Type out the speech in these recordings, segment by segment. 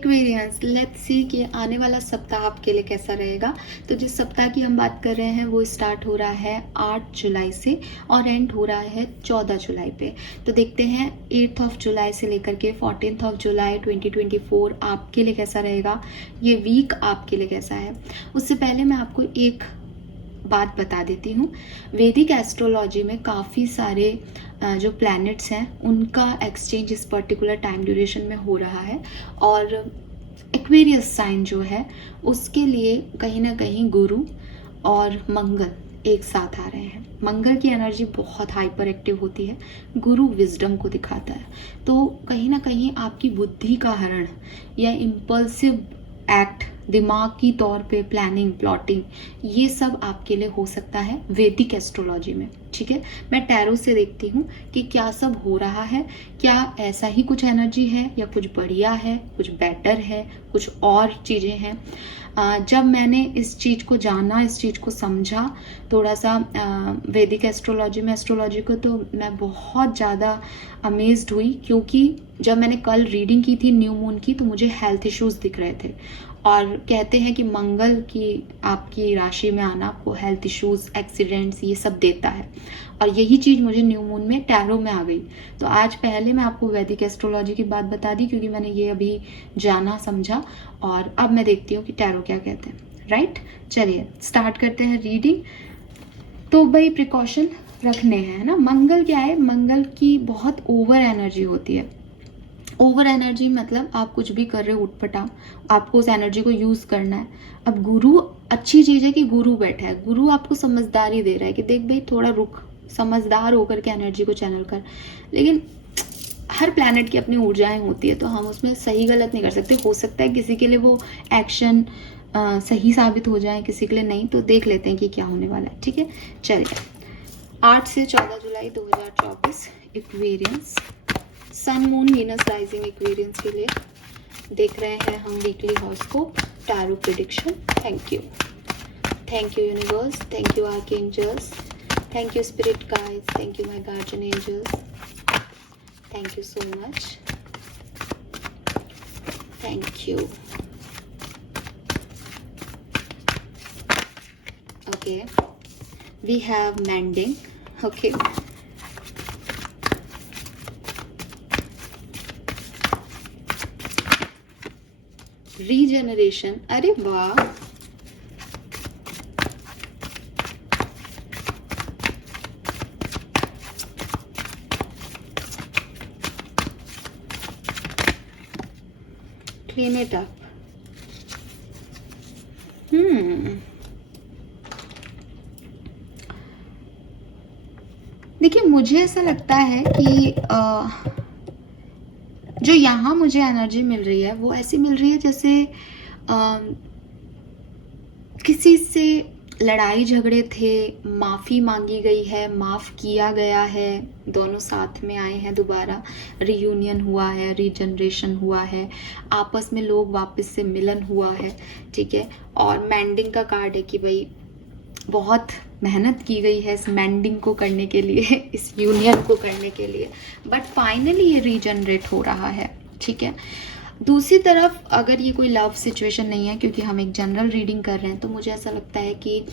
Aquarians, let's see कि आने वाला सप्ताह आपके लिए कैसा रहेगा। तो जिस सप्ताह की हम बात कर रहे हैं वो स्टार्ट हो रहा है 8 जुलाई से और एंड हो रहा है 14 जुलाई पे। तो देखते हैं 8 ऑफ जुलाई से लेकर के 14 ऑफ जुलाई 2024 आपके लिए कैसा रहेगा, ये वीक आपके लिए कैसा है। उससे पहले मैं आपको एक बात बता देती हूँ। वैदिक एस्ट्रोलॉजी में काफ़ी सारे जो प्लैनेट्स हैं उनका एक्सचेंज इस पर्टिकुलर टाइम ड्यूरेशन में हो रहा है और एक्वेरियस साइन जो है उसके लिए कहीं ना कहीं गुरु और मंगल एक साथ आ रहे हैं। मंगल की एनर्जी बहुत हाइपर एक्टिव होती है, गुरु विजडम को दिखाता है। तो कहीं ना कहीं आपकी बुद्धि का हरण या इम्पल्सिव एक्ट, दिमागी तौर पे प्लानिंग, प्लॉटिंग, ये सब आपके लिए हो सकता है वैदिक एस्ट्रोलॉजी में। ठीक है, मैं टैरो से देखती हूँ कि क्या सब हो रहा है, क्या ऐसा ही कुछ एनर्जी है या कुछ बढ़िया है, कुछ बेटर है, कुछ और चीज़ें हैं। जब मैंने इस चीज़ को जाना, इस चीज़ को समझा थोड़ा सा वैदिक एस्ट्रोलॉजी में एस्ट्रोलॉजी को, तो मैं बहुत ज़्यादा अमेज्ड हुई। क्योंकि जब मैंने कल रीडिंग की थी न्यू मून की, तो मुझे हेल्थ इश्यूज़ दिख रहे थे और कहते हैं कि मंगल की आपकी राशि में आना आपको हेल्थ इश्यूज़, एक्सीडेंट्स, ये सब देता है। और यही चीज़ मुझे न्यू मून में टैरो में आ गई। तो आज पहले मैं आपको वैदिक एस्ट्रोलॉजी की बात बता दी क्योंकि मैंने ये अभी जाना समझा, और अब मैं देखती हूँ कि टैरो क्या कहते हैं। राइट, चलिए स्टार्ट करते हैं रीडिंग। तो भाई प्रिकॉशन रखने हैं, है ना। मंगल क्या है, मंगल की बहुत ओवर एनर्जी होती है। ओवर एनर्जी मतलब आप कुछ भी कर रहे हो उठपटांग, आपको उस एनर्जी को यूज करना है। अब गुरु, अच्छी चीज है कि गुरु बैठा है, गुरु आपको समझदारी दे रहा है कि देख भाई थोड़ा रुक, समझदार होकर के एनर्जी को चैनल कर। लेकिन हर प्लैनेट की अपनी ऊर्जाएं होती है, तो हम उसमें सही गलत नहीं कर सकते। हो सकता है किसी के लिए वो एक्शन सही साबित हो जाए, किसी के लिए नहीं। तो देख लेते हैं कि क्या होने वाला है। ठीक है, चलिए 8 से 14 जुलाई 2024 Aquarians, sun moon Venus rising Aquarians के लिए देख रहे हैं हम weekly horoscope tarot prediction. Thank you universe, thank you archangels, thank you spirit guides, thank you my guardian angels, thank you so much, thank you. Okay, we have mending. Okay, regeneration, अरे वाह, clean it up. देखिए, मुझे ऐसा लगता है कि जो यहाँ मुझे एनर्जी मिल रही है वो ऐसी मिल रही है जैसे किसी से लड़ाई झगड़े थे, माफ़ी मांगी गई है, माफ़ किया गया है, दोनों साथ में आए हैं, दोबारा रियूनियन हुआ है, रीजनरेशन हुआ है, आपस में लोग वापस से मिलन हुआ है। ठीक है, और मैंडिंग का कार्ड है कि भाई बहुत मेहनत की गई है इस मैंडिंग को करने के लिए, इस यूनियन को करने के लिए, बट फाइनली ये रीजनरेट हो रहा है। ठीक है, दूसरी तरफ अगर ये कोई लव सिचुएशन नहीं है, क्योंकि हम एक जनरल रीडिंग कर रहे हैं, तो मुझे ऐसा लगता है कि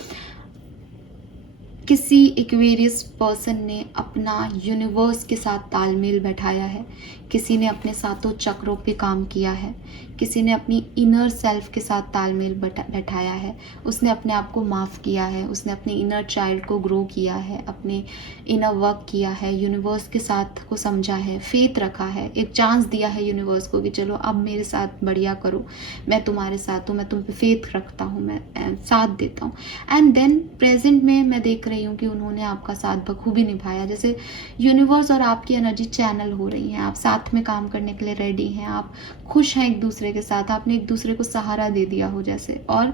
किसी इक्वेरियस पर्सन ने अपना यूनिवर्स के साथ तालमेल बैठाया है, किसी ने अपने सातों चक्रों पे काम किया है, किसी ने अपनी इनर सेल्फ के साथ तालमेल बैठाया है, उसने अपने आप को माफ़ किया है, उसने अपने इनर चाइल्ड को ग्रो किया है, अपने इनर वर्क किया है, यूनिवर्स के साथ को समझा है, फेथ रखा है, एक चांस दिया है यूनिवर्स को कि चलो अब मेरे साथ बढ़िया करो, मैं तुम्हारे साथ हूँ, मैं तुम पे फेथ रखता हूँ, मैं साथ देता हूँ। एंड देन प्रेजेंट में मैं देख रही हूँ कि उन्होंने आपका साथ बखूबी निभाया। जैसे यूनिवर्स और आपकी एनर्जी चैनल हो रही है, आप साथ में काम करने के लिए रेडी हैं, आप खुश हैं एक दूसरे के साथ, आपने एक दूसरे को सहारा दे दिया हो जैसे। और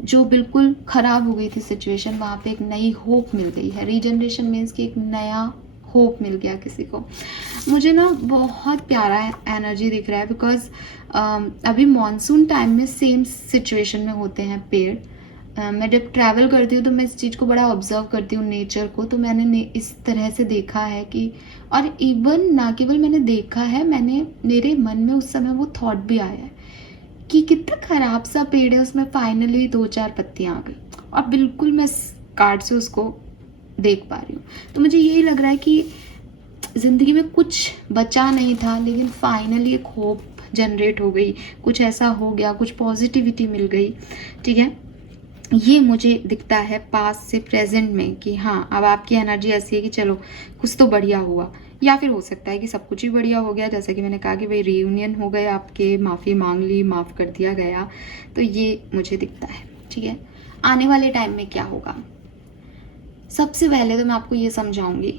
जो बिल्कुल खराब हो गई थी सिचुएशन, वहाँ पे एक नई होप मिल गई है। रीजनरेशन मीन्स कि एक नया होप मिल गया किसी को। मुझे ना बहुत प्यारा एनर्जी दिख रहा है, बिकॉज अभी मॉनसून टाइम में सेम सिचुएशन में होते हैं पेड़। मैं जब ट्रैवल करती हूँ तो मैं इस चीज़ को बड़ा ऑब्जर्व करती हूँ, नेचर को। तो मैंने इस तरह से देखा है कि, और इवन ना केवल मैंने देखा है, मैंने मेरे मन में उस समय वो थॉट भी आया है कि कितना खराब सा पेड़ है, उसमें फाइनली 2-4 पत्तियां आ गई और बिल्कुल मैं कार्ड से उसको देख पा रही हूँ। तो मुझे यही लग रहा है कि ज़िंदगी में कुछ बचा नहीं था, लेकिन फाइनली एक होप जनरेट हो गई, कुछ ऐसा हो गया, कुछ पॉजिटिविटी मिल गई। ठीक है, ये मुझे दिखता है पास्ट से प्रेजेंट में कि हाँ, अब आपकी एनर्जी ऐसी है कि चलो कुछ तो बढ़िया हुआ, या फिर हो सकता है कि सब कुछ ही बढ़िया हो गया, जैसा कि मैंने कहा कि भाई रीयूनियन हो गए आपके, माफ़ी मांग ली, माफ़ कर दिया गया। तो ये मुझे दिखता है। ठीक है, आने वाले टाइम में क्या होगा, सबसे पहले तो मैं आपको ये समझाऊंगी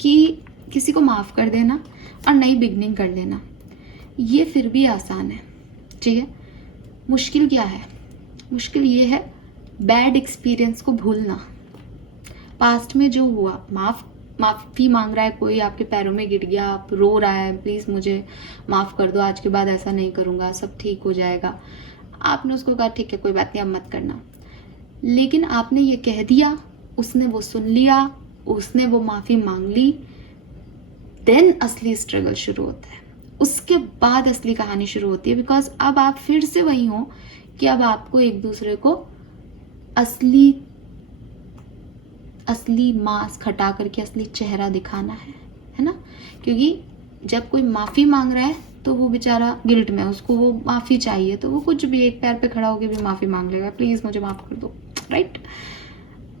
कि किसी को माफ़ कर देना और नई बिगनिंग कर लेना, ये फिर भी आसान है। ठीक है, मुश्किल क्या है, मुश्किल ये है बैड एक्सपीरियंस को भूलना। पास्ट में जो हुआ, माफ़ी मांग रहा है कोई, आपके पैरों में गिर गया, आप रो रहा है, प्लीज़ मुझे माफ़ कर दो, आज के बाद ऐसा नहीं करूँगा, सब ठीक हो जाएगा। आपने उसको कहा ठीक है कोई बात नहीं, अब मत करना, लेकिन आपने ये कह दिया, उसने वो सुन लिया, उसने वो माफ़ी मांग ली, देन असली स्ट्रगल शुरू होता है, उसके बाद असली कहानी शुरू होती है। बिकॉज अब आप फिर से वही हो कि अब आपको एक दूसरे को असली मास्क हटा करके असली चेहरा दिखाना है ना। क्योंकि जब कोई माफ़ी मांग रहा है तो वो बेचारा गिल्ट में, उसको वो माफ़ी चाहिए, तो वो कुछ भी एक पैर पे खड़ा होकर भी माफ़ी मांग लेगा, प्लीज़ मुझे माफ़ कर दो। राइट,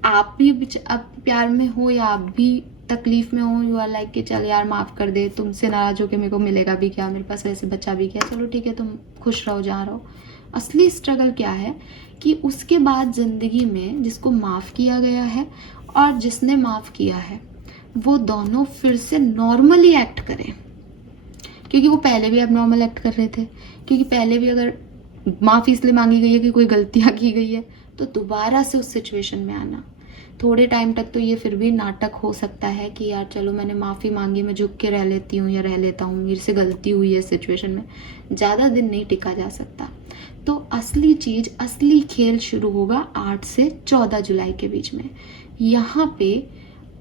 आप भी अब प्यार में हो या आप भी तकलीफ में हो, यू आर लाइक कि चल यार माफ़ कर दे, तुमसे नाराज होकर मेरे को मिलेगा भी क्या, मेरे पास वैसे बच्चा भी क्या, चलो ठीक है तुम खुश रहो, जहाँ रहो। असली स्ट्रगल क्या है कि उसके बाद ज़िंदगी में जिसको माफ़ किया गया है और जिसने माफ़ किया है, वो दोनों फिर से नॉर्मली एक्ट करें। क्योंकि वो पहले भी अब नॉर्मल एक्ट कर रहे थे, क्योंकि पहले भी अगर माफ़ी इसलिए मांगी गई है कि कोई गलतियाँ की गई है, तो दोबारा से उस सिचुएशन में आना, थोड़े टाइम तक तो ये फिर भी नाटक हो सकता है कि यार चलो मैंने माफ़ी मांगी, मैं झुक के रह लेती हूँ या रह लेता हूँ, मेरे से गलती हुई है सिचुएशन में, ज़्यादा दिन नहीं टिका जा सकता। तो असली चीज़, असली खेल शुरू होगा 8 से 14 जुलाई के बीच में। यहाँ पे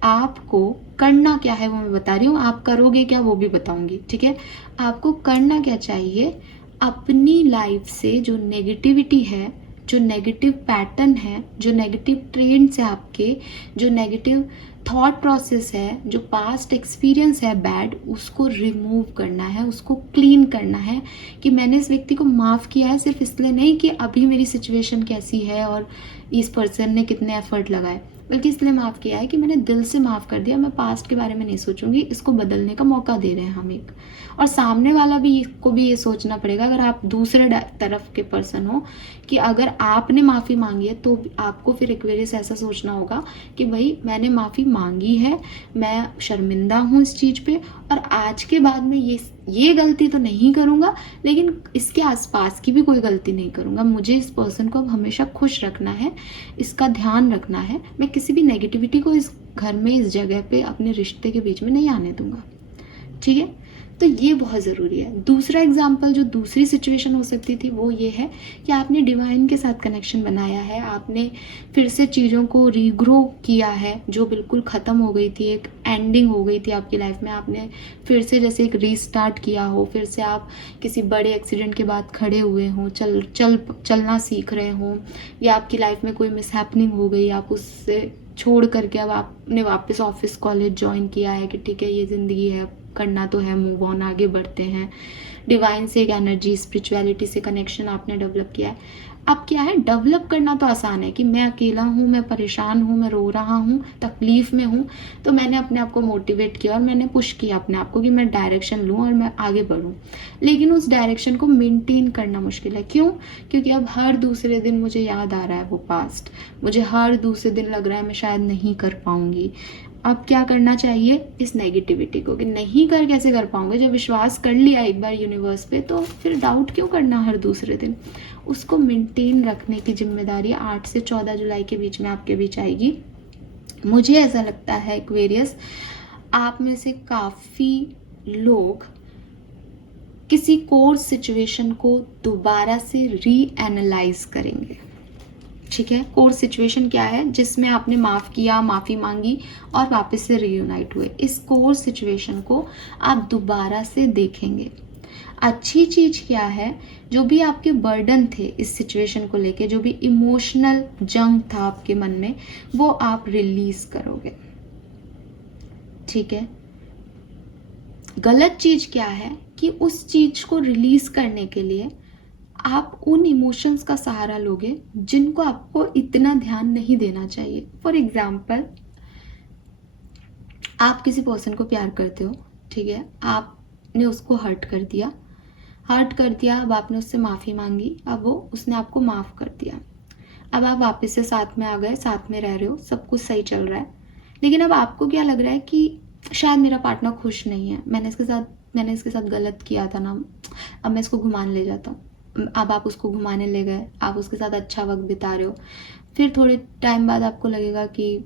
आपको करना क्या है वो मैं बता रही हूँ, आप करोगे क्या वो भी बताऊंगी। ठीक है, आपको करना क्या चाहिए, अपनी लाइफ से जो नेगेटिविटी है, जो नेगेटिव पैटर्न है, जो नेगेटिव ट्रेंड्स है आपके, जो नेगेटिव थॉट प्रोसेस है, जो पास्ट एक्सपीरियंस है बैड, उसको रिमूव करना है, उसको क्लीन करना है। कि मैंने इस व्यक्ति को माफ़ किया है सिर्फ इसलिए नहीं कि अभी मेरी सिचुएशन कैसी है और इस पर्सन ने कितने एफर्ट लगाए, बल्कि इसलिए माफ़ किया है कि मैंने दिल से माफ़ कर दिया, मैं पास्ट के बारे में नहीं सोचूंगी, इसको बदलने का मौका दे रहे हैं हम एक। और सामने वाला भी को भी ये सोचना पड़ेगा, अगर आप दूसरे तरफ के पर्सन हो, कि अगर आपने माफ़ी मांगी है तो आपको फिर एक्वेरियस ऐसा सोचना होगा कि भाई मैंने माफ़ी मांगी है, मैं शर्मिंदा हूँ इस चीज़ पे, और आज के बाद में ये गलती तो नहीं करूँगा, लेकिन इसके आसपास की भी कोई गलती नहीं करूँगा। मुझे इस पर्सन को अब हमेशा खुश रखना है, इसका ध्यान रखना है, मैं किसी भी नेगेटिविटी को इस घर में, इस जगह पे, अपने रिश्ते के बीच में नहीं आने दूंगा। ठीक है, तो ये बहुत ज़रूरी है। दूसरा एग्जाम्पल, जो दूसरी सिचुएशन हो सकती थी, वो ये है कि आपने डिवाइन के साथ कनेक्शन बनाया है, आपने फिर से चीज़ों को रीग्रो किया है, जो बिल्कुल ख़त्म हो गई थी, एक एंडिंग हो गई थी आपकी लाइफ में, आपने फिर से जैसे एक रीस्टार्ट किया हो, फिर से आप किसी बड़े एक्सीडेंट के बाद खड़े हुए हों, चलना सीख रहे हों, या आपकी लाइफ में कोई मिसहैपनिंग हो गई, आप उससे छोड़ करके अब आपने वापस ऑफिस कॉलेज ज्वाइन किया है कि ठीक है ये ज़िंदगी है, करना तो है, मूव ऑन, आगे बढ़ते हैं। डिवाइन से एक एनर्जी, स्पिरिचुअलिटी से कनेक्शन आपने डेवलप किया है। अब क्या है, डेवलप करना तो आसान है कि मैं अकेला हूँ, मैं परेशान हूँ, मैं रो रहा हूँ, तकलीफ में हूँ, तो मैंने अपने आप को मोटिवेट किया और मैंने पुश किया अपने आप को कि मैं डायरेक्शन लूँ और मैं आगे बढ़ूँ। लेकिन उस डायरेक्शन को मेंटेन करना मुश्किल है। क्यों? क्योंकि अब हर दूसरे दिन मुझे याद आ रहा है वो पास्ट, मुझे हर दूसरे दिन लग रहा है मैं शायद नहीं कर पाऊंगी। अब क्या करना चाहिए, इस नेगेटिविटी को, कि नहीं कर कैसे कर पाऊंगे, जब विश्वास कर लिया एक बार यूनिवर्स पे, तो फिर डाउट क्यों करना हर दूसरे दिन। उसको मेंटेन रखने की जिम्मेदारी 8 से 14 जुलाई के बीच में आपके बीच आएगी। मुझे ऐसा लगता है एक्वेरियस, आप में से काफ़ी लोग किसी कोर्स सिचुएशन को दोबारा से रीएनालाइज करेंगे। ठीक है, कोर्स सिचुएशन क्या है, जिसमें आपने माफ़ किया, माफ़ी मांगी और वापस से रीयूनाइट हुए, इस कोर्स सिचुएशन को आप दोबारा से देखेंगे। अच्छी चीज़ क्या है, जो भी आपके बर्डन थे इस सिचुएशन को लेके, जो भी इमोशनल जंग था आपके मन में, वो आप रिलीज करोगे, ठीक है। गलत चीज़ क्या है कि उस चीज़ को रिलीज करने के लिए आप उन इमोशंस का सहारा लोगे जिनको आपको इतना ध्यान नहीं देना चाहिए। फॉर एग्जाम्पल, आप किसी पर्सन को प्यार करते हो, ठीक है, आपने उसको हर्ट कर दिया, अब आपने उससे माफ़ी मांगी, अब वो उसने आपको माफ़ कर दिया, अब आप वापस से साथ में आ गए, साथ में रह रहे हो, सब कुछ सही चल रहा है, लेकिन अब आपको क्या लग रहा है कि शायद मेरा पार्टनर खुश नहीं है, मैंने इसके साथ गलत किया था ना, अब मैं इसको घुमाने ले जाता हूँ। अब आप उसको घुमाने ले गए, आप उसके साथ अच्छा वक्त बिता रहे हो, फिर थोड़े टाइम बाद आपको लगेगा कि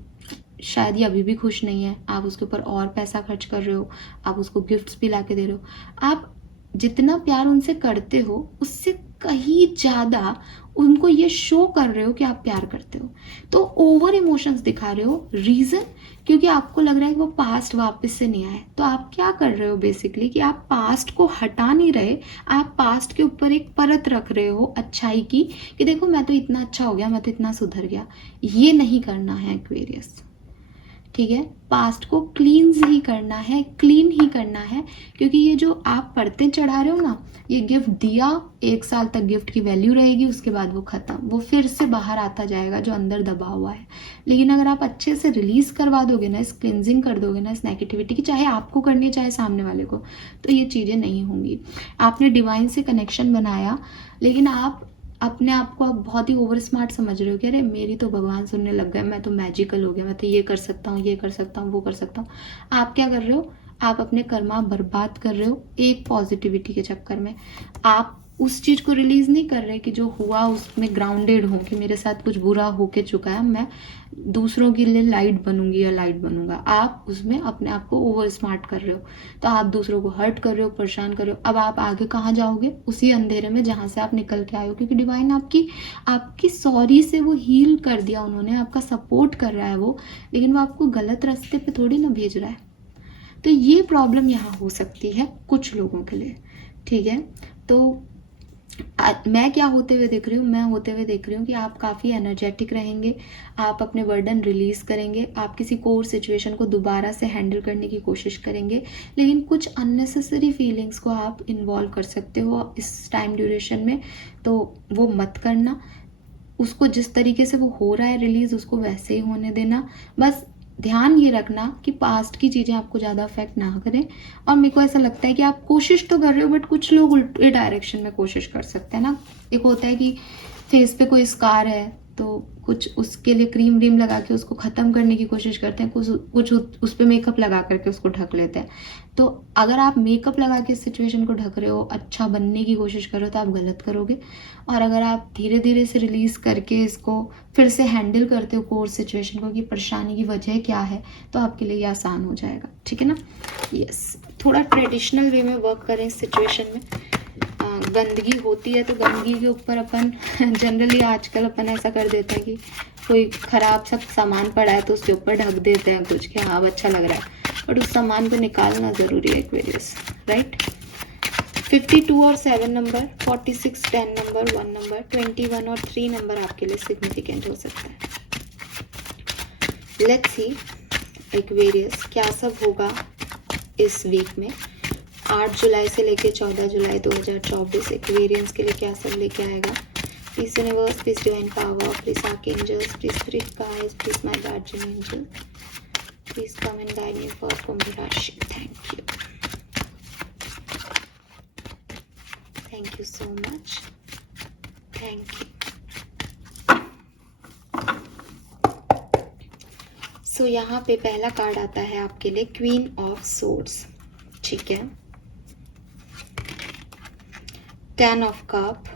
शायद ये अभी भी खुश नहीं है, आप उसके ऊपर और पैसा खर्च कर रहे हो, आप उसको गिफ्ट्स भी ला के दे रहे हो, आप जितना प्यार उनसे करते हो उससे कहीं ज़्यादा उनको ये शो कर रहे हो कि आप प्यार करते हो, तो ओवर इमोशंस दिखा रहे हो। रीज़न, क्योंकि आपको लग रहा है कि वो पास्ट वापस से नहीं आए। तो आप क्या कर रहे हो बेसिकली कि आप पास्ट को हटा नहीं रहे, आप पास्ट के ऊपर एक परत रख रहे हो अच्छाई की, कि देखो मैं तो इतना अच्छा हो गया, मैं तो इतना सुधर गया। ये नहीं करना है एक्वेरियस, ठीक है। पास्ट को क्लींस ही करना है, क्लीन ही करना है, क्योंकि ये जो आप परतें चढ़ा रहे हो ना, ये गिफ्ट दिया, 1 साल तक गिफ्ट की वैल्यू रहेगी, उसके बाद वो ख़त्म, वो फिर से बाहर आता जाएगा जो अंदर दबा हुआ है। लेकिन अगर आप अच्छे से रिलीज करवा दोगे ना, इस क्लिनजिंग कर दोगे ना इस नेगेटिविटी की, चाहे आपको करनी है चाहे सामने वाले को, तो ये चीज़ें नहीं होंगी। आपने डिवाइन से कनेक्शन बनाया, लेकिन आप अपने आप को आप बहुत ही ओवर स्मार्ट समझ रहे हो कि अरे मेरी तो भगवान सुनने लग गए, मैं तो मैजिकल हो गया, मैं तो ये कर सकता हूँ, ये कर सकता हूँ, वो कर सकता हूँ। आप क्या कर रहे हो, आप अपने कर्मा बर्बाद कर रहे हो एक पॉजिटिविटी के चक्कर में। आप उस चीज़ को रिलीज नहीं कर रहे कि जो हुआ उसमें ग्राउंडेड हो, कि मेरे साथ कुछ बुरा होके चुका है, मैं दूसरों के लिए लाइट बनूंगी या लाइट बनूंगा। आप उसमें अपने आप को ओवर स्मार्ट कर रहे हो, तो आप दूसरों को हर्ट कर रहे हो, परेशान कर रहे हो। अब आप आगे कहाँ जाओगे, उसी अंधेरे में जहाँ से आप निकल के आए हो, क्योंकि डिवाइन आपकी सॉरी से वो हील कर दिया, उन्होंने आपका सपोर्ट कर रहा है वो, लेकिन वो आपको गलत रास्ते पे थोड़ी ना भेज रहा है। तो ये प्रॉब्लम यहाँ हो सकती है कुछ लोगों के लिए, ठीक है। तो मैं क्या होते हुए देख रही हूँ, मैं होते हुए देख रही हूँ कि आप काफ़ी एनर्जेटिक रहेंगे, आप अपने बर्डन रिलीज करेंगे, आप किसी कोर सिचुएशन को दोबारा से हैंडल करने की कोशिश करेंगे, लेकिन कुछ अननेसेसरी फीलिंग्स को आप इन्वॉल्व कर सकते हो इस टाइम ड्यूरेशन में, तो वो मत करना। उसको जिस तरीके से वो हो रहा है रिलीज, उसको वैसे ही होने देना। बस ध्यान ये रखना कि पास्ट की चीज़ें आपको ज़्यादा अफेक्ट ना करें। और मेरे को ऐसा लगता है कि आप कोशिश तो कर रहे हो, बट कुछ लोग उल्टे डायरेक्शन में कोशिश कर सकते हैं ना। एक होता है कि फेस पे कोई स्कार है, तो कुछ उसके लिए क्रीम व्रीम लगा के उसको ख़त्म करने की कोशिश करते हैं, कुछ उस पर मेकअप लगा करके उसको ढक लेते हैं। तो अगर आप मेकअप लगा के इस सिचुएशन को ढक रहे हो, अच्छा बनने की कोशिश कर रहे हो, तो आप गलत करोगे। और अगर आप धीरे धीरे से रिलीज़ करके इसको फिर से हैंडल करते हो कोर्स सिचुएशन को, कि परेशानी की वजह क्या है, तो आपके लिए ये आसान हो जाएगा, ठीक है ना। यस, थोड़ा ट्रेडिशनल वे में वर्क करें इस सिचुएशन में। गंदगी होती है तो गंदगी के ऊपर अपन जनरली आजकल अपन ऐसा कर देते हैं कि कोई ख़राब सा सामान पड़ा है तो उसके ऊपर ढक देते हैं कुछ, कि हाँ अब अच्छा लग रहा है, बट उस सामान को निकालना ज़रूरी है एक्वेरियस, राइट। 52 और 7 नंबर, 46 10 नंबर, 1 नंबर, 21 और 3 नंबर आपके लिए सिग्निफिकेंट हो सकता है। लेट्स सी एक्वेरियस क्या सब होगा इस वीक में। 8 जुलाई से लेके 14 जुलाई 2024 एक्वेरियंस के लिए क्या सब लेके आएगा। Please universe, please divine power, please archangels, please spirit guides, please my guardian angel, please come and guide me for Kumbh राशि। Thank you, thank you so much, thank you. So यहाँ पे पहला कार्ड आता है आपके लिए क्वीन ऑफ सोर्ड्स, ठीक है। 10 of cup,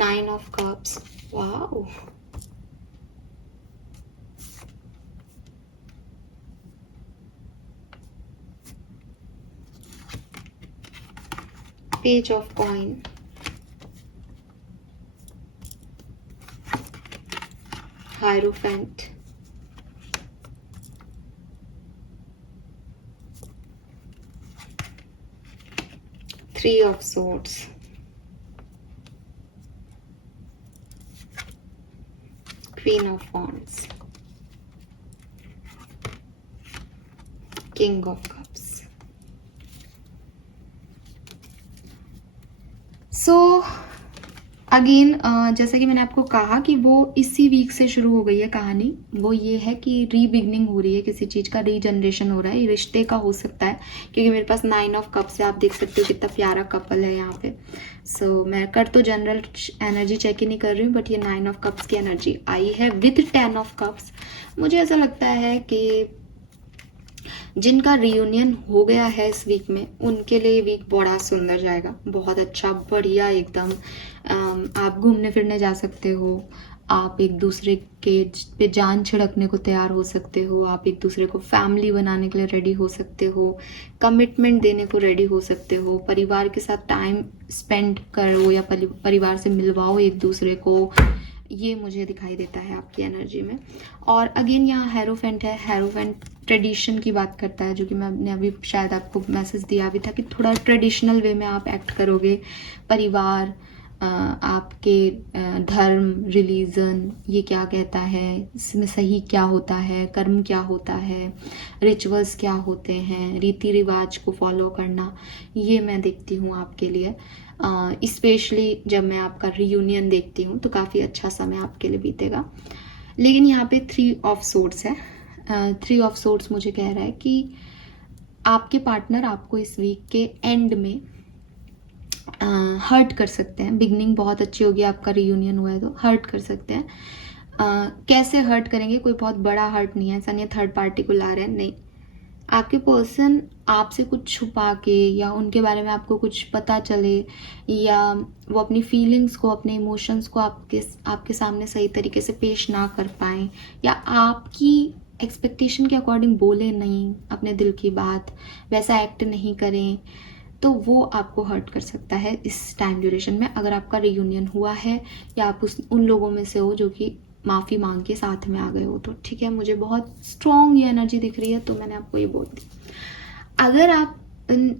9 of cups, wow, page of coin, hierophant, 3 of Swords, Queen of Wands, King of Cups. So again जैसा कि मैंने आपको कहा कि वो इसी वीक से शुरू हो गई है कहानी। वो ये है कि रीबिगनिंग हो रही है, किसी चीज़ का रीजनरेशन हो रहा है, रिश्ते का हो सकता है, क्योंकि मेरे पास 9 ऑफ कप्स है। आप देख सकते हो कितना प्यारा कपल है यहाँ पे। सो मैं कर तो जनरल एनर्जी चेक ही नहीं कर रही हूँ, बट ये 9 ऑफ कप्स की एनर्जी आई है विद 10 ऑफ कप्स। मुझे ऐसा लगता है कि जिनका रियूनियन हो गया है इस वीक में, उनके लिए वीक बड़ा सुंदर जाएगा, बहुत अच्छा, बढ़िया एकदम। आप घूमने फिरने जा सकते हो, आप एक दूसरे के पे जान छिड़कने को तैयार हो सकते हो, आप एक दूसरे को फैमिली बनाने के लिए रेडी हो सकते हो, कमिटमेंट देने को रेडी हो सकते हो, परिवार के साथ टाइम स्पेंड करो या परिवार से मिलवाओ एक दूसरे को। ये मुझे दिखाई देता है आपकी एनर्जी में। और अगेन यहाँ हेरोफेंट है। हेरोफेंट ट्रेडिशन की बात करता है, जो कि मैंने अभी शायद आपको मैसेज दिया भी था कि थोड़ा ट्रेडिशनल वे में आप एक्ट करोगे। परिवार, आपके धर्म, रिलीजन ये क्या कहता है, इसमें सही क्या होता है, कर्म क्या होता है, रिचुअल्स क्या होते हैं, रीति रिवाज को फॉलो करना, ये मैं देखती हूँ आपके लिए। स्पेशली जब मैं आपका रियूनियन देखती हूँ तो काफ़ी अच्छा समय आपके लिए बीतेगा। लेकिन यहाँ पे 3 ऑफ सोर्ड्स है। 3 ऑफ सोर्ड्स मुझे कह रहा है कि आपके पार्टनर आपको इस वीक के एंड में हर्ट कर सकते हैं। बिगनिंग बहुत अच्छी होगी, आपका रियूनियन हुआ है तो हर्ट कर सकते हैं। कैसे हर्ट करेंगे, कोई बहुत बड़ा हर्ट नहीं है, ऐसा नहीं है थर्ड पार्टी को ला रहे हैं, नहीं। आपके पर्सन आपसे कुछ छुपा के, या उनके बारे में आपको कुछ पता चले, या वो अपनी फीलिंग्स को, अपने इमोशंस को आपके सामने सही तरीके से पेश ना कर पाएँ, या आपकी एक्सपेक्टेशन के अकॉर्डिंग बोले नहीं अपने दिल की बात, वैसा एक्ट नहीं करें, तो वो आपको हर्ट कर सकता है इस टाइम ड्यूरेशन में। अगर आपका रियूनियन हुआ है या आप उन लोगों में से हो जो कि माफ़ी मांग के साथ में आ गए हो, तो ठीक है। मुझे बहुत स्ट्रॉन्ग ये एनर्जी दिख रही है, तो मैंने आपको ये बोल दी। अगर आप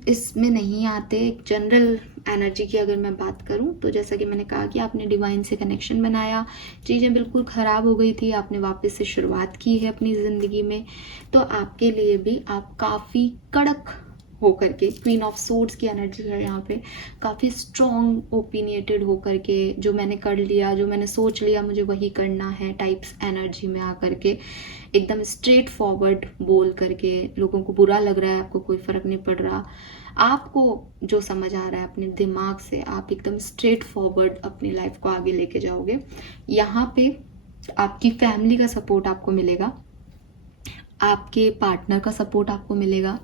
इसमें नहीं आते, एक जनरल एनर्जी की अगर मैं बात करूं, तो जैसा कि मैंने कहा कि आपने डिवाइन से कनेक्शन बनाया, चीज़ें बिल्कुल ख़राब हो गई थी, आपने वापस से शुरुआत की है अपनी ज़िंदगी में, तो आपके लिए भी आप काफ़ी कड़क होकर के, क्वीन ऑफ सोर्ड्स की एनर्जी है यहाँ पे, काफ़ी स्ट्रॉन्ग ओपिनियटेड होकर के, जो मैंने कर लिया, जो मैंने सोच लिया मुझे वही करना है टाइप्स एनर्जी में आकर के, एकदम स्ट्रेट फॉरवर्ड बोल करके, लोगों को बुरा लग रहा है, आपको कोई फ़र्क नहीं पड़ रहा, आपको जो समझ आ रहा है अपने दिमाग से, आप एकदम स्ट्रेट फॉरवर्ड अपनी लाइफ को आगे लेके जाओगे। यहाँ पे आपकी फैमिली का सपोर्ट आपको मिलेगा, आपके पार्टनर का सपोर्ट आपको मिलेगा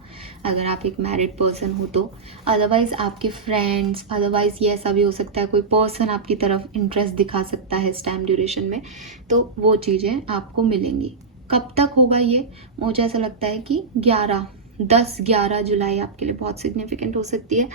अगर आप एक मैरिड पर्सन हो तो। अदरवाइज़ आपके फ्रेंड्स, अदरवाइज़ ये ऐसा भी हो सकता है कोई पर्सन आपकी तरफ इंटरेस्ट दिखा सकता है इस टाइम ड्यूरेशन में, तो वो चीज़ें आपको मिलेंगी। कब तक होगा ये? मुझे ऐसा लगता है कि 10-11 जुलाई आपके लिए बहुत सिग्निफिकेंट हो सकती है,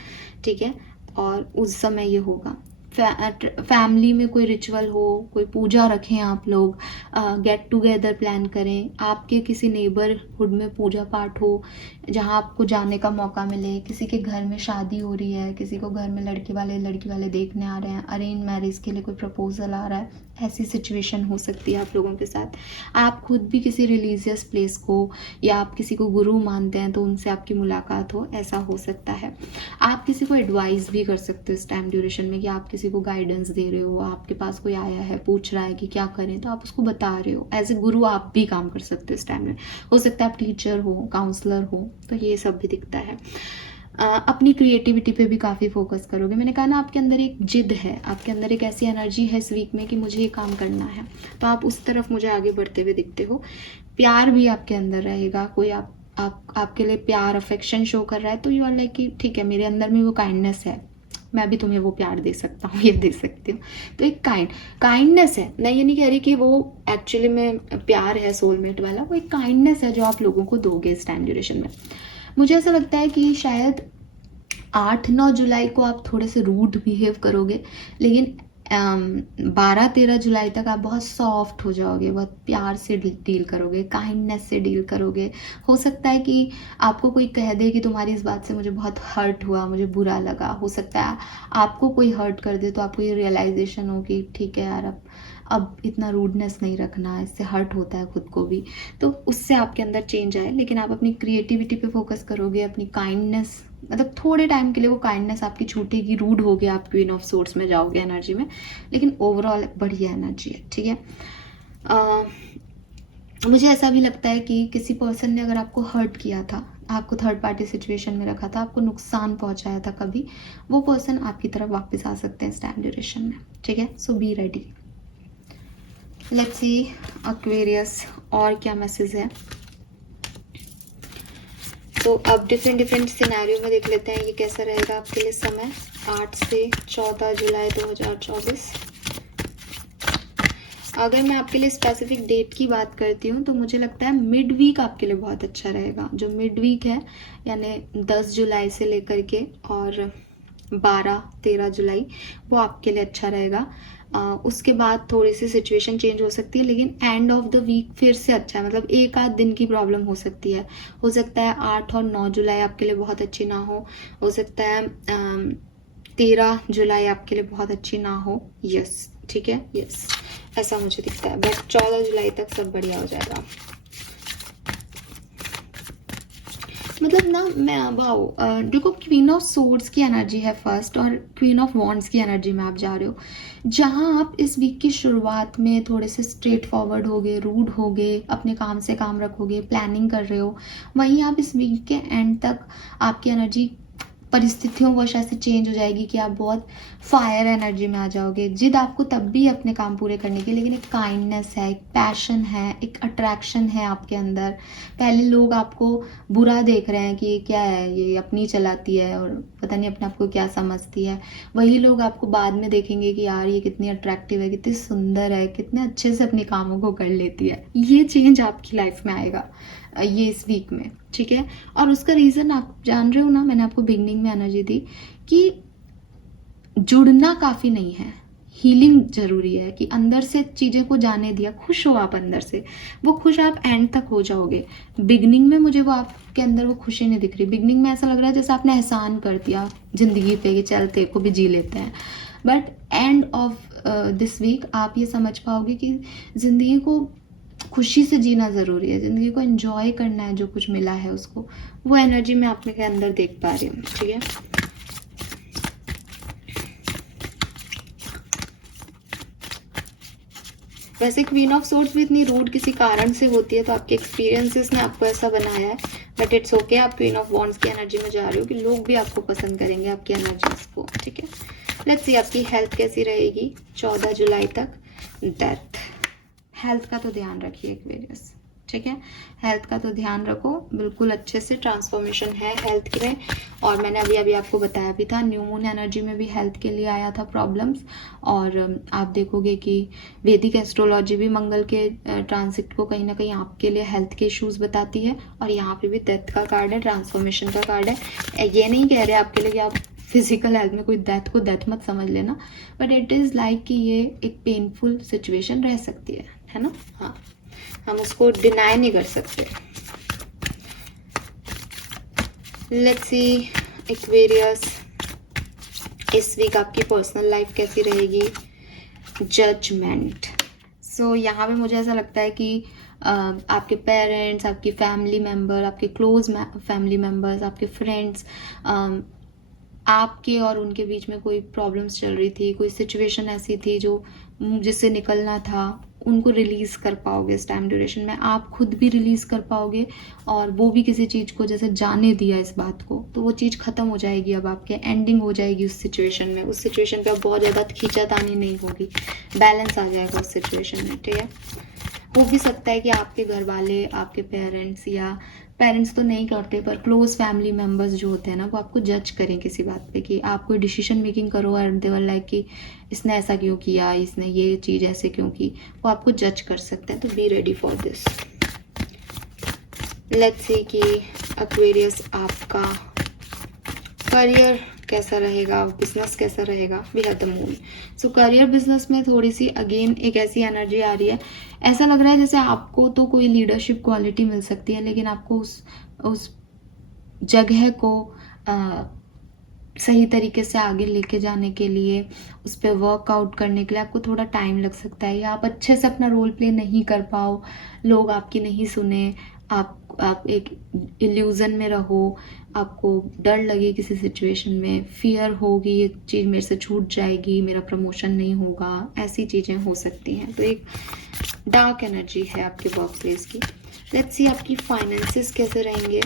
ठीक है। और उस समय ये होगा। फैमिली में कोई रिचुअल हो, कोई पूजा रखें आप लोग, गेट टुगेदर प्लान करें, आपके किसी नेबरहुड में पूजा पाठ हो जहां आपको जाने का मौका मिले, किसी के घर में शादी हो रही है, किसी को घर में लड़की वाले देखने आ रहे हैं, अरेंज मैरिज के लिए कोई प्रपोजल आ रहा है, ऐसी सिचुएशन हो सकती है आप लोगों के साथ। आप खुद भी किसी रिलीजियस प्लेस को, या आप किसी को गुरु मानते हैं तो उनसे आपकी मुलाकात हो, ऐसा हो सकता है। आप किसी को एडवाइस भी कर सकते हो इस टाइम ड्यूरेशन में, कि आप किसी को गाइडेंस दे रहे हो, आपके पास कोई आया है पूछ रहा है कि क्या करें, तो आप उसको बता रहे हो। एज ए गुरु आप भी काम कर सकते हो इस टाइम में। हो सकता है आप टीचर हो, काउंसलर हो, तो ये सब भी दिखता है। अपनी क्रिएटिविटी पे भी काफ़ी फोकस करोगे। मैंने कहा ना, आपके अंदर एक जिद है, आपके अंदर एक ऐसी एनर्जी है इस वीक में कि मुझे ये काम करना है, तो आप उस तरफ मुझे आगे बढ़ते हुए दिखते हो। प्यार भी आपके अंदर रहेगा, कोई आपके लिए प्यार, अफेक्शन शो कर रहा है, तो यू आर लाइक कि ठीक है, मेरे अंदर में वो काइंडनेस है, मैं भी तुम्हें वो प्यार दे सकता हूँ, ये दे सकती हूँ। तो एक काइंडनेस है। मैं ये नहीं कह रही कि वो एक्चुअली में प्यार है सोलमेट वाला, वो एक काइंडनेस है जो आप लोगों को दोगे इस टाइम ड्यूरेशन में। मुझे ऐसा लगता है कि शायद 8-9 जुलाई को आप थोड़े से रूड बिहेव करोगे, लेकिन 12-13 जुलाई तक आप बहुत सॉफ्ट हो जाओगे, बहुत प्यार से डील करोगे, काइंडनेस से डील करोगे। हो सकता है कि आपको कोई कह दे कि तुम्हारी इस बात से मुझे बहुत हर्ट हुआ, मुझे बुरा लगा। हो सकता है आपको कोई हर्ट कर दे तो आपको ये रियलाइजेशन हो कि ठीक है यार, अब इतना रूडनेस नहीं रखना, इससे हर्ट होता है खुद को भी। तो उससे आपके अंदर चेंज आए, लेकिन आप अपनी क्रिएटिविटी पे फोकस करोगे, अपनी काइंडनेस, मतलब थोड़े टाइम के लिए वो काइंडनेस आपकी छूटेगी, रूड हो गया, आप क्वीन ऑफ सोर्स में जाओगे एनर्जी में, लेकिन ओवरऑल बढ़िया एनर्जी है, ठीक है। मुझे ऐसा भी लगता है कि किसी पर्सन ने अगर आपको हर्ट किया था, आपको थर्ड पार्टी सिचुएशन में रखा था, आपको नुकसान पहुंचाया था कभी, वो पर्सन आपकी तरफ वापस आ सकते हैं इस टाइम ड्यूरेशन में, ठीक है। So be ready. Let's see Aquarius और क्या मैसेज है। तो अब डिफरेंट सिनेरियो में देख लेते हैं ये कैसा रहेगा आपके लिए समय 8 से 14 जुलाई 2024। अगर मैं आपके लिए स्पेसिफिक डेट की बात करती हूँ तो मुझे लगता है मिड वीक आपके लिए बहुत अच्छा रहेगा। जो मिड वीक है यानी 10 जुलाई से लेकर के और 12-13 जुलाई, वो आपके लिए अच्छा रहेगा। उसके बाद थोड़ी सी सिचुएशन चेंज हो सकती है, लेकिन एंड ऑफ द वीक फिर से अच्छा है, मतलब एक आध दिन की प्रॉब्लम हो सकती है। हो सकता है 8 और 9 जुलाई आपके लिए बहुत अच्छी ना हो सकता है 13 जुलाई आपके लिए बहुत अच्छी ना हो। यस, ठीक है, यस, ऐसा मुझे दिखता है। बट 14 जुलाई तक सब बढ़िया हो जाएगा। मतलब ना मैं वाओ, देखो क्वीन ऑफ सोर्ड्स की एनर्जी है फर्स्ट और क्वीन ऑफ वॉन्ड्स की एनर्जी में आप जा रहे हो। जहां आप इस वीक की शुरुआत में थोड़े से स्ट्रेट फॉरवर्ड होगे, रूड होगे, अपने काम से काम रखोगे, प्लानिंग कर रहे हो, वहीं आप इस वीक के एंड तक आपकी एनर्जी परिस्थितियों वश ऐसे चेंज हो जाएगी कि आप बहुत फायर एनर्जी में आ जाओगे। जिद आपको तब भी अपने काम पूरे करने की, लेकिन एक काइंडनेस है, एक पैशन है, एक अट्रैक्शन है आपके अंदर। पहले लोग आपको बुरा देख रहे हैं कि ये क्या है, ये अपनी चलाती है और पता नहीं अपने आप को क्या समझती है। वही लोग आपको बाद में देखेंगे कि यार ये कितनी अट्रैक्टिव है, कितनी सुंदर है, कितने अच्छे से अपने कामों को कर लेती है। ये चेंज आपकी लाइफ में आएगा ये इस वीक में, ठीक है। और उसका रीज़न आप जान रहे हो ना, मैंने आपको बिगनिंग में एनर्जी दी कि जुड़ना काफ़ी नहीं है, हीलिंग जरूरी है, कि अंदर से चीज़ें को जाने दिया, खुश हो आप अंदर से, वो खुश आप एंड तक हो जाओगे। बिगनिंग में मुझे वो आपके अंदर वो खुशी नहीं दिख रही। बिगनिंग में ऐसा लग रहा है जैसे आपने एहसान कर दिया जिंदगी पे कि चलते को भी जी लेते हैं। But end of this week आप ये समझ पाओगे कि ज़िंदगी को खुशी से जीना ज़रूरी है, ज़िंदगी को एंजॉय करना है, जो कुछ मिला है उसको। वो एनर्जी मैं आप में के अंदर देख पा रही हूँ, ठीक है। वैसे क्वीन ऑफ सोर्ड्स भी इतनी रूड किसी कारण से होती है, तो आपके एक्सपीरियंसेस ने आपको ऐसा बनाया है। बट इट्स ओके, आप क्वीन ऑफ वॉन्ड्स की एनर्जी में जा रहे हो कि लोग भी आपको पसंद करेंगे, आपकी एनर्जीज को, ठीक है। लेट्स सी आपकी हेल्थ कैसी रहेगी 14 जुलाई तक। डेथ, हेल्थ का तो ध्यान रखिए एक्वेरियस, ठीक है। हेल्थ का तो ध्यान रखो, बिल्कुल अच्छे से ट्रांसफॉर्मेशन है हेल्थ के में। और मैंने अभी आपको बताया भी था, न्यू मून एनर्जी में भी हेल्थ के लिए आया था प्रॉब्लम्स। और आप देखोगे कि वैदिक एस्ट्रोलॉजी भी मंगल के ट्रांसिट को कहीं ना कहीं आपके लिए हेल्थ के इश्यूज बताती है। और यहाँ पे भी डेथ का कार्ड है, ट्रांसफॉर्मेशन का कार्ड है। ये नहीं कह रहे आपके लिए कि आप फिजिकल हेल्थ में कोई डेथ को डेथ मत समझ लेना, बट इट इज़ लाइक कि ये एक पेनफुल सिचुएशन रह सकती है ना। हाँ, हम उसको डिनाई नहीं कर सकते। लेट्स सी एक्वेरियस, इस वीक आपकी पर्सनल लाइफ कैसी रहेगी। जजमेंट। सो यहाँ पे मुझे ऐसा लगता है कि आपके पेरेंट्स, आपकी फैमिली मेम्बर, आपके क्लोज फैमिली मेम्बर्स, आपके फ्रेंड्स, आपके और उनके बीच में कोई प्रॉब्लम्स चल रही थी, कोई सिचुएशन ऐसी थी जो जिससे निकलना था, उनको रिलीज़ कर पाओगे इस टाइम ड्यूरेशन में। आप खुद भी रिलीज़ कर पाओगे और वो भी किसी चीज़ को जैसे जाने दिया इस बात को, तो वो चीज़ ख़त्म हो जाएगी। अब आपके एंडिंग हो जाएगी उस सिचुएशन में। उस सिचुएशन पे अब बहुत ज़्यादा खींचातानी नहीं होगी, बैलेंस आ जाएगा उस सिचुएशन में, ठीक है। हो भी सकता है कि आपके घर वाले, आपके पेरेंट्स, या पेरेंट्स तो नहीं करते पर क्लोज फैमिली मेम्बर्स जो होते हैं ना, वो आपको जज करें किसी बात पे, कि आप कोई डिसीजन मेकिंग करो एंड दे वर लाइक कि इसने ऐसा क्यों किया, इसने ये चीज़ ऐसे क्यों की, वो आपको जज कर सकते हैं। तो be ready for this. Let's see कि एक्वेरियस आपका करियर कैसा रहेगा, बिजनेस कैसा रहेगा, we have the moon. So career business में थोड़ी सी अगेन एक ऐसी एनर्जी आ रही है, ऐसा लग रहा है जैसे आपको तो कोई लीडरशिप क्वालिटी मिल सकती है, लेकिन आपको उस जगह को सही तरीके से आगे लेके जाने के लिए, उस पर वर्कआउट करने के लिए आपको थोड़ा टाइम लग सकता है, या आप अच्छे से अपना रोल प्ले नहीं कर पाओ, लोग आपकी नहीं सुने, आप एक इल्यूज़न में रहो, आपको डर लगे किसी सिचुएशन में, फियर होगी ये चीज़ मेरे से छूट जाएगी, मेरा प्रमोशन नहीं होगा, ऐसी चीज़ें हो सकती हैं। तो एक डार्क एनर्जी है आपके वर्क प्लेस की। लेट्स सी आपकी फाइनेंसेस कैसे रहेंगे।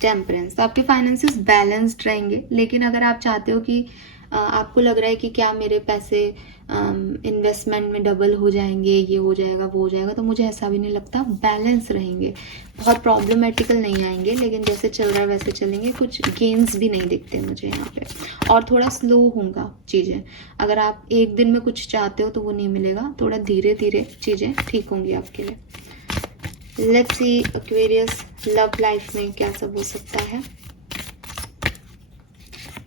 टेम्परेंस, तो आपके फाइनेंसेस बैलेंस्ड रहेंगे, लेकिन अगर आप चाहते हो कि आपको लग रहा है कि क्या मेरे पैसे इन्वेस्टमेंट में डबल हो जाएंगे, ये हो जाएगा वो हो जाएगा, तो मुझे ऐसा भी नहीं लगता, बैलेंस रहेंगे, बहुत प्रॉब्लमेटिकल नहीं आएंगे, लेकिन जैसे चल रहा है वैसे चलेंगे, कुछ गेन्स भी नहीं दिखते मुझे यहाँ पे, और थोड़ा स्लो होगा चीज़ें। अगर आप एक दिन में कुछ चाहते हो तो वो नहीं मिलेगा, थोड़ा धीरे धीरे चीज़ें ठीक होंगी आपके लिए। Let's see Aquarius love life में क्या सब हो सकता है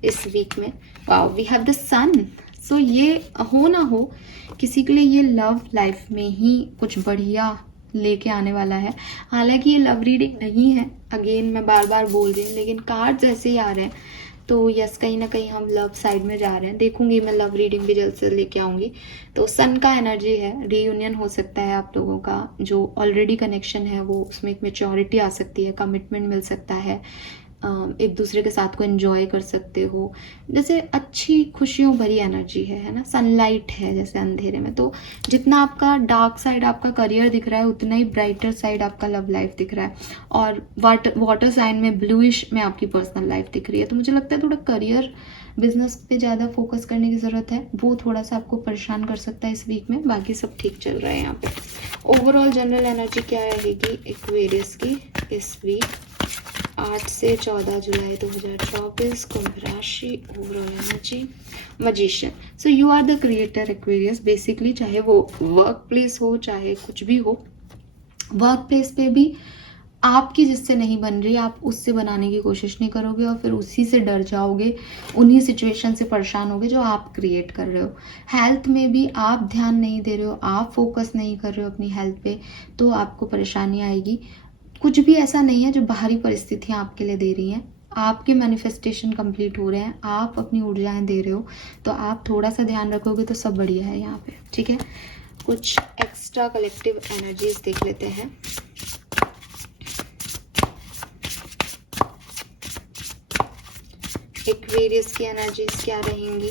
इस वीक में। वाओ, वी हैव द सन। सो ये हो ना हो, किसी के लिए ये लव लाइफ में ही कुछ बढ़िया लेके आने वाला है। हालांकि ये लव रीडिंग नहीं है, अगेन मैं बार बार बोल रही हूँ, लेकिन कार्ड्स ऐसे ही आ रहे हैं, तो यस कहीं ना कहीं हम लव साइड में जा रहे हैं। देखूंगी मैं, लव रीडिंग भी जल्द से लेके आऊंगी। तो सन का एनर्जी है, रीयूनियन हो सकता है आप लोगों का, जो ऑलरेडी कनेक्शन है वो उसमें एक मेच्योरिटी आ सकती है, कमिटमेंट मिल सकता है, एक दूसरे के साथ को एंजॉय कर सकते हो, जैसे अच्छी खुशियों भरी एनर्जी है ना, सनलाइट है जैसे अंधेरे में। तो जितना आपका डार्क साइड आपका करियर दिख रहा है, उतना ही ब्राइटर साइड आपका लव लाइफ दिख रहा है, और वाटर साइन में ब्लूइश में आपकी पर्सनल लाइफ दिख रही है। तो मुझे लगता है थोड़ा करियर बिजनेस पे ज़्यादा फोकस करने की ज़रूरत है, वो थोड़ा सा आपको परेशान कर सकता है इस वीक में, बाकी सब ठीक चल रहा है यहाँ पे। ओवरऑल जनरल एनर्जी क्या रहेगी एक्वेरियस की इस वीक 8 से 14 जुलाई 2024, कुंभ राशि। Overall energy magician. So you are the creator Aquarius, basically चाहे वो वर्क प्लेस हो चाहे कुछ भी हो, वर्क प्लेस पे भी आपकी जिससे नहीं बन रही आप उससे बनाने की कोशिश नहीं करोगे, और फिर उसी से डर जाओगे, उन्हीं सिचुएशन से परेशान होगे जो आप क्रिएट कर रहे हो। हेल्थ में भी आप ध्यान नहीं दे रहे हो, आप फोकस नहीं कर रहे हो अपनी हेल्थ पे, तो आपको परेशानी आएगी। कुछ भी ऐसा नहीं है जो बाहरी परिस्थितियाँ आपके लिए दे रही हैं, आपके मैनिफेस्टेशन कंप्लीट हो रहे हैं, आप अपनी ऊर्जाएं दे रहे हो, तो आप थोड़ा सा ध्यान रखोगे तो सब बढ़िया है यहाँ पे, ठीक है। कुछ एक्स्ट्रा कलेक्टिव एनर्जीज देख लेते हैं। एक्वेरियस की एनर्जीज क्या रहेंगी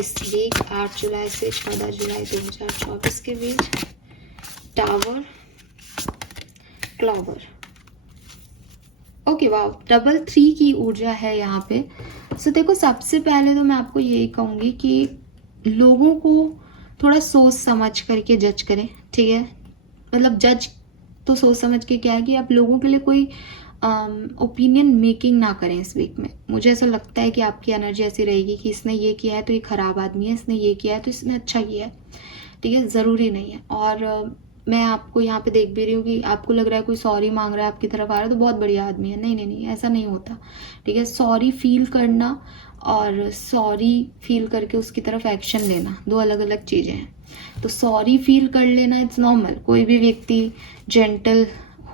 इस वीक 8 जुलाई से 14 जुलाई 2024 के बीच। टावर, क्लॉवर, ओके वाह, डबल 3 की ऊर्जा है यहाँ पे। सो देखो, सबसे पहले तो मैं आपको यही कहूँगी कि लोगों को थोड़ा सोच समझ करके जज करें, ठीक है। मतलब जज तो सोच समझ के क्या है कि आप लोगों के लिए कोई ओपिनियन मेकिंग ना करें इस वीक में। मुझे ऐसा लगता है कि आपकी एनर्जी ऐसी रहेगी कि इसने ये किया है तो ये खराब आदमी है, इसने ये किया है तो इसने अच्छा किया है, ठीक है, ज़रूरी नहीं है। और मैं आपको यहाँ पे देख भी रही हूँ कि आपको लग रहा है कोई सॉरी मांग रहा है आपकी तरफ आ रहा है तो बहुत बढ़िया आदमी है, नहीं नहीं नहीं, ऐसा नहीं होता, ठीक है। सॉरी फील करना और सॉरी फील करके उसकी तरफ एक्शन लेना दो अलग अलग चीज़ें हैं। तो सॉरी फील कर लेना इट्स नॉर्मल, कोई भी व्यक्ति जेंटल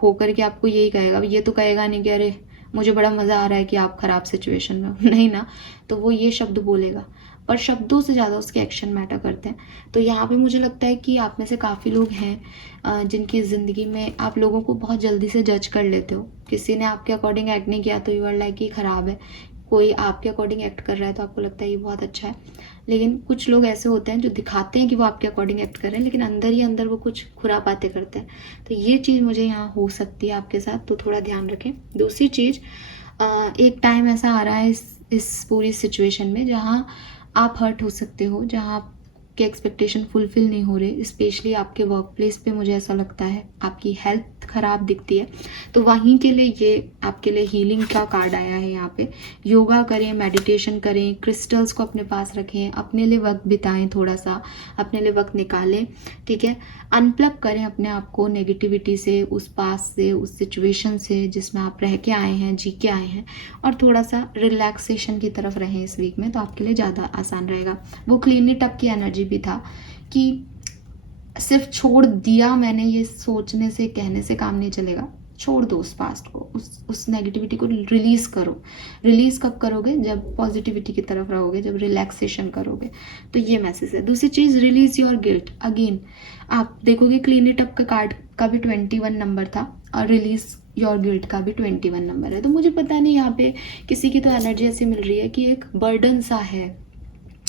होकर के आपको यही कहेगा, ये तो कहेगा नहीं कि अरे मुझे बड़ा मज़ा आ रहा है कि आप ख़राब सिचुएशन में हो, नहीं ना, तो वो ये शब्द बोलेगा, पर शब्दों से ज़्यादा उसके एक्शन मैटर करते हैं। तो यहाँ पे मुझे लगता है कि आप में से काफ़ी लोग हैं जिनकी ज़िंदगी में आप लोगों को बहुत जल्दी से जज कर लेते हो। किसी ने आपके अकॉर्डिंग एक्ट नहीं किया तो यू आर लाइक कि ख़राब है, कोई आपके अकॉर्डिंग एक्ट कर रहा है तो आपको लगता है ये बहुत अच्छा है। लेकिन कुछ लोग ऐसे होते हैं जो दिखाते हैं कि वो आपके अकॉर्डिंग एक्ट कर रहे हैं, लेकिन अंदर ही अंदर वो कुछ खुरापाते करते हैं। तो ये चीज़ मुझे यहाँ हो सकती है आपके साथ, तो थोड़ा ध्यान रखें। दूसरी चीज़, एक टाइम ऐसा आ रहा है इस पूरी सिचुएशन में जहाँ आप हर्ट हो सकते हो, जहाँ आपके एक्सपेक्टेशन फुलफिल नहीं हो रहे, स्पेशली आपके वर्क प्लेस पे मुझे ऐसा लगता है आपकी हेल्थ ख़राब दिखती है, तो वहीं के लिए ये आपके लिए हीलिंग का कार्ड आया है। यहाँ पे योगा करें, मेडिटेशन करें, क्रिस्टल्स को अपने पास रखें, अपने लिए वक्त बिताएं, थोड़ा सा अपने लिए वक्त निकालें, ठीक है। अनप्लग करें अपने आप को नेगेटिविटी से, उस पास से, उस सिचुएशन से जिसमें आप रह के आए हैं, जी के आए हैं, और थोड़ा सा रिलैक्सेशन की तरफ रहें इस वीक में, तो आपके लिए ज़्यादा आसान रहेगा। वो क्लीन इट अप की एनर्जी भी था कि सिर्फ छोड़ दिया मैंने, ये सोचने से कहने से काम नहीं चलेगा। छोड़ दो उस पास्ट को, उस नेगेटिविटी को रिलीज़ करो। रिलीज़ कब करोगे? जब पॉजिटिविटी की तरफ रहोगे, जब रिलैक्सेशन करोगे। तो ये मैसेज है। दूसरी चीज़, रिलीज योर गिल्ट। अगेन आप देखोगे क्लीन इट अप का कार्ड का भी 21 नंबर था और रिलीज योर गिल्ट का भी 21 नंबर है। तो मुझे पता नहीं यहाँ पे किसी की तो एनर्जी ऐसी मिल रही है कि एक बर्डन सा है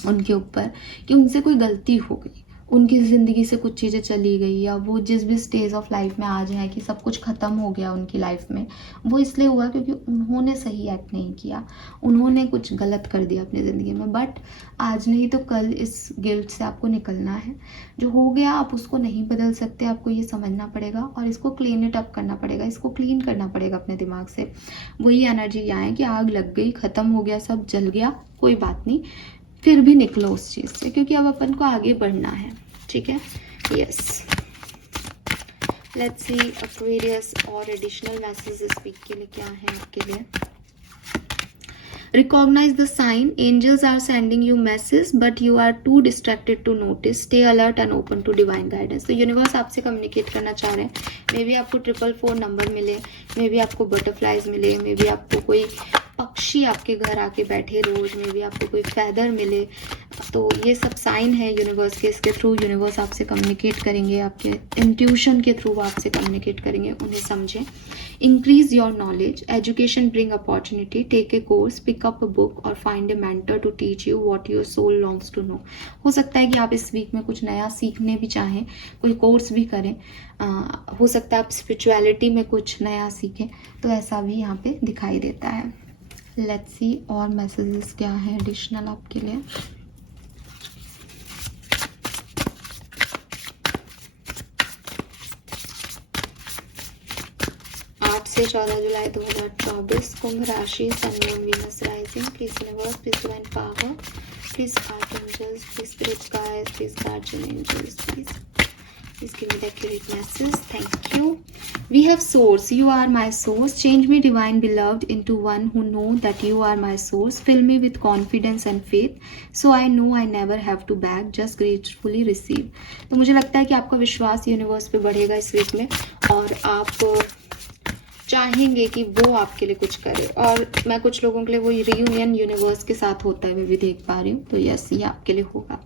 उनके ऊपर कि उनसे कोई गलती हो गई, उनकी ज़िंदगी से कुछ चीज़ें चली गई, या वो जिस भी स्टेज ऑफ लाइफ में आज हैं कि सब कुछ ख़त्म हो गया उनकी लाइफ में, वो इसलिए हुआ क्योंकि उन्होंने सही एक्ट नहीं किया, उन्होंने कुछ गलत कर दिया अपनी ज़िंदगी में। बट आज नहीं तो कल इस गिल्ट से आपको निकलना है। जो हो गया आप उसको नहीं बदल सकते, आपको ये समझना पड़ेगा और इसको क्लीन इट अप करना पड़ेगा, इसको क्लीन करना पड़ेगा अपने दिमाग से। वही एनर्जी यहाँ है कि आग लग गई, ख़त्म हो गया, सब जल गया, कोई बात नहीं, फिर भी निकलो उस चीज़ से, क्योंकि अब अपन को आगे बढ़ना है, ठीक है। यस, लेट्स सी एक्वेरियस और एडिशनल मैसेज इस वीक के लिए क्या है आपके लिए। Recognize the sign. Angels are sending you messages, but you are too distracted to notice. Stay alert and open to divine guidance. तो यूनिवर्स आपसे कम्युनिकेट करना चाह रहे हैं। मे बी आपको 444 नंबर मिले, मे बी आपको बटरफ्लाइज मिले, मे बी आपको कोई पक्षी आपके घर आके बैठे रोज, मे बी आपको कोई फैदर मिले। तो ये सब साइन है यूनिवर्स के। इसके थ्रू यूनिवर्स आपसे कम्युनिकेट करेंगे, आपके इंट्यूशन के थ्रू आपसे कम्युनिकेट करेंगे। उन्हें समझें। Increase your knowledge. Education bring opportunity. Take a course, pick up a book और find a mentor to teach you what your soul longs to know. हो सकता है कि आप इस वीक में कुछ नया सीखने भी चाहें, कोई कोर्स भी करें। हो सकता है आप स्पिरिचुअलिटी में कुछ नया सीखें, तो ऐसा भी यहाँ पे दिखाई देता है। लेट्स सी और मैसेजेस क्या है एडिशनल आपके लिए। 8 से 14 जुलाई 2024 कुंभ राशि, sun moon Venus rising. Please universe, please divine power, please archangels, please spirit guides, please guardian angels, please give me the accurate message. Thank you. We have source. You are my source. Change me, divine beloved, into one who know that you are my source. Fill me with confidence and faith, so I know I never have to beg. Just gratefully receive. तो मुझे लगता है कि आपका विश्वास universe पे बढ़ेगा इस वीक में, और आप चाहेंगे कि वो आपके लिए कुछ करे। और मैं कुछ लोगों के लिए वो रियूनियन यूनिवर्स के साथ होता है, मैं भी देख पा रही हूँ। तो यस, ये आपके लिए होगा।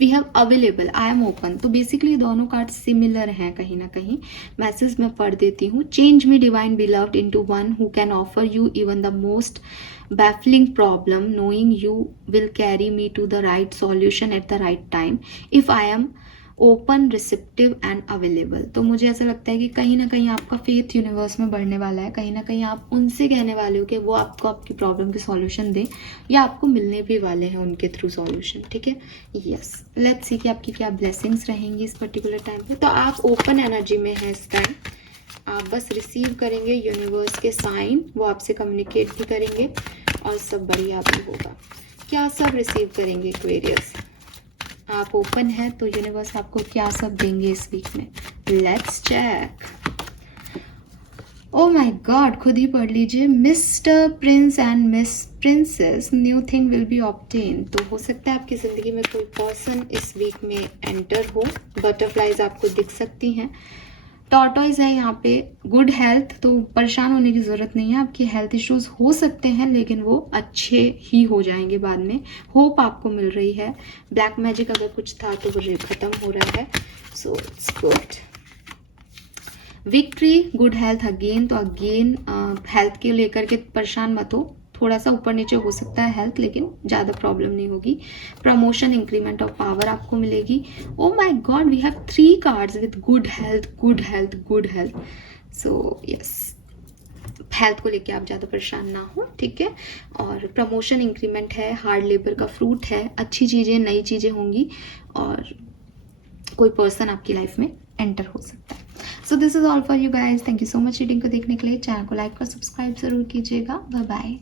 We have available, I am open. तो बेसिकली दोनों कार्ड सिमिलर हैं कहीं ना कहीं। मैसेज मैं पढ़ देती हूँ। Change me, divine beloved, into one who can offer you even the most baffling problem, knowing you will carry me to the right solution at the right time if I am open, receptive and available. तो मुझे ऐसा लगता है कि कहीं ना कहीं आपका फेथ यूनिवर्स में बढ़ने वाला है। कहीं ना कहीं आप उनसे कहने वाले हो कि वो आपको आपकी प्रॉब्लम के सॉल्यूशन दें, या आपको मिलने भी वाले हैं उनके थ्रू सॉल्यूशन, ठीक है। यस, लेट्स सी कि आपकी क्या ब्लेसिंग्स रहेंगी इस पर्टिकुलर टाइम पे। तो आप ओपन एनर्जी में हैं इस टाइम। आप बस रिसीव करेंगे यूनिवर्स के साइन, वो आपसे कम्युनिकेट भी करेंगे और सब बढ़िया भी होगा। क्या सब रिसीव करेंगे एक्वेरियस? आप ओपन है तो यूनिवर्स आपको क्या सब देंगे इस वीक में। Let's check. Oh my God, खुद ही पढ़ लीजिए। Mister prince and miss princess, new thing will be obtain. तो हो सकता है आपकी ज़िंदगी में कोई पर्सन इस वीक में एंटर हो। बटरफ्लाइज आपको दिख सकती हैं। टॉर्टॉइज है यहाँ पे। गुड हेल्थ, तो परेशान होने की ज़रूरत नहीं है। आपकी हेल्थ इश्यूज हो सकते हैं लेकिन वो अच्छे ही हो जाएंगे बाद में। होप आपको मिल रही है। ब्लैक मैजिक अगर कुछ था तो वो खत्म हो रहा है, so it's good. Victory, good health again. तो अगेन हेल्थ के लेकर के परेशान मत हो। थोड़ा सा ऊपर नीचे हो सकता है हेल्थ, लेकिन ज़्यादा प्रॉब्लम नहीं होगी। प्रमोशन, इंक्रीमेंट ऑफ पावर आपको मिलेगी। Oh my God, we have 3 cards with good health, good health, good health. So yes, health को लेके आप ज़्यादा परेशान ना हो, ठीक है। और प्रमोशन, इंक्रीमेंट है, हार्ड लेबर का फ्रूट है, अच्छी चीज़ें, नई चीज़ें होंगी और कोई पर्सन आपकी लाइफ में एंटर हो सकता है। So this is all for you guys. Thank you so much reading को देखने के लिए। चैनल को लाइक और सब्सक्राइब ज़रूर कीजिएगा। Bye bye.